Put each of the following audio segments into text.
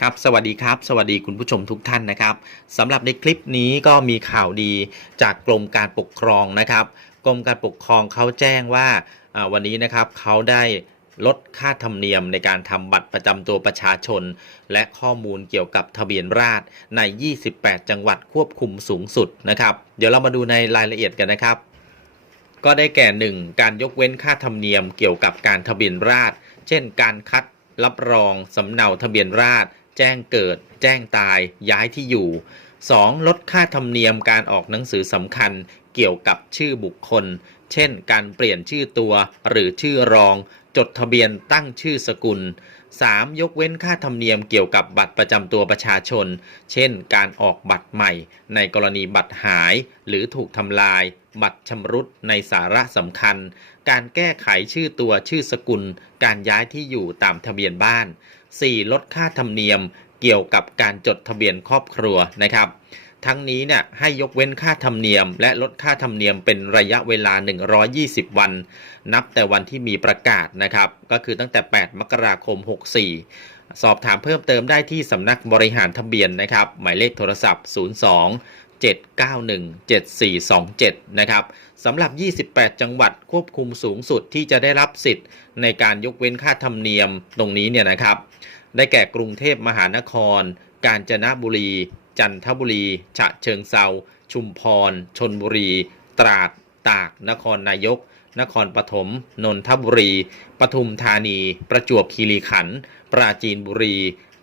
ครับสวัสดีครับ สวัสดีคุณผู้ชมทุกท่านนะครับสำหรับในคลิปนี้ก็มีข่าวดีจากกรมการปกครองนะครับ กรมการปกครองเขาแจ้งว่าวันนี้นะครับเขาได้ลดค่าธรรมเนียมในการทำบัตรประจำตัวประชาชน และข้อมูลเกี่ยวกับทะเบียนราษฎรใน 28 จังหวัดควบคุมสูงสุดนะครับ เดี๋ยวเรามาดูในรายละเอียดกันนะครับ ก็ได้แก่ 1. การยกเว้นค่าธรรมเนียมเกี่ยวกับการทะเบียนราษฎรเช่น การคัดรับรองสำเนาทะเบียนราษฎร แจ้งเกิด แจ้งตาย ย้ายที่อยู่ 2. ลดค่าธรรมเนียมการออกหนังสือสำคัญเกี่ยวกับชื่อบุคคล เช่น การเปลี่ยนชื่อตัวหรือชื่อรอง จดทะเบียนตั้งชื่อสกุล 3. ยกเว้นค่าธรรมเนียมเกี่ยวกับบัตรประจำตัวประชาชน เช่น การออกบัตรใหม่ ในกรณีบัตรหาย หรือถูกทำลาย บัตรชำรุดในสาระสำคัญ การแก้ไขชื่อตัวชื่อสกุล การย้ายที่อยู่ตามทะเบียนบ้าน 4. ลดค่าธรรมเนียมเกี่ยวกับการจดทะเบียนครอบครัวนะครับ ทั้งนี้เนี่ยให้ยกเว้นค่าธรรมเนียม และลดค่าธรรมเนียมเป็นระยะเวลา 120 วัน นับแต่วันที่มีประกาศนะครับ ก็คือตั้งแต่ 8 มกราคม 64 สอบถามเพิ่มเติมได้ที่สำนักบริหารทะเบียนนะครับ หมายเลขโทรศัพท์ 02 791 7427 นะครับสำหรับ 28 จังหวัดควบคุมสูงสุดที่จะได้รับสิทธิ์ในการยกเว้นค่าธรรมเนียมตรงนี้เนี่ยนะครับ ได้แก่กรุงเทพมหานคร กาญจนบุรี จันทบุรี ฉะเชิงเซาชุมพร ชนบุรี ตราด ตาก นครนายก นครปฐม นนทบุรี ปทุมธานี ประจวบคีรีขันธ์ ปราจีนบุรี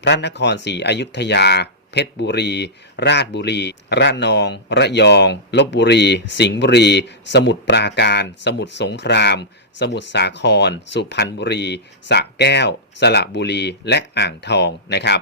พระนครศรีอยุธยา เพชรบุรี ราชบุรี ระนอง ระยอง ลบบุรี สิงห์บุรี สมุทรปราการ สมุทรสงคราม สมุทรสาคร สุพรรณบุรีสระแก้ว สระบุรี และอ่างทองนะครับ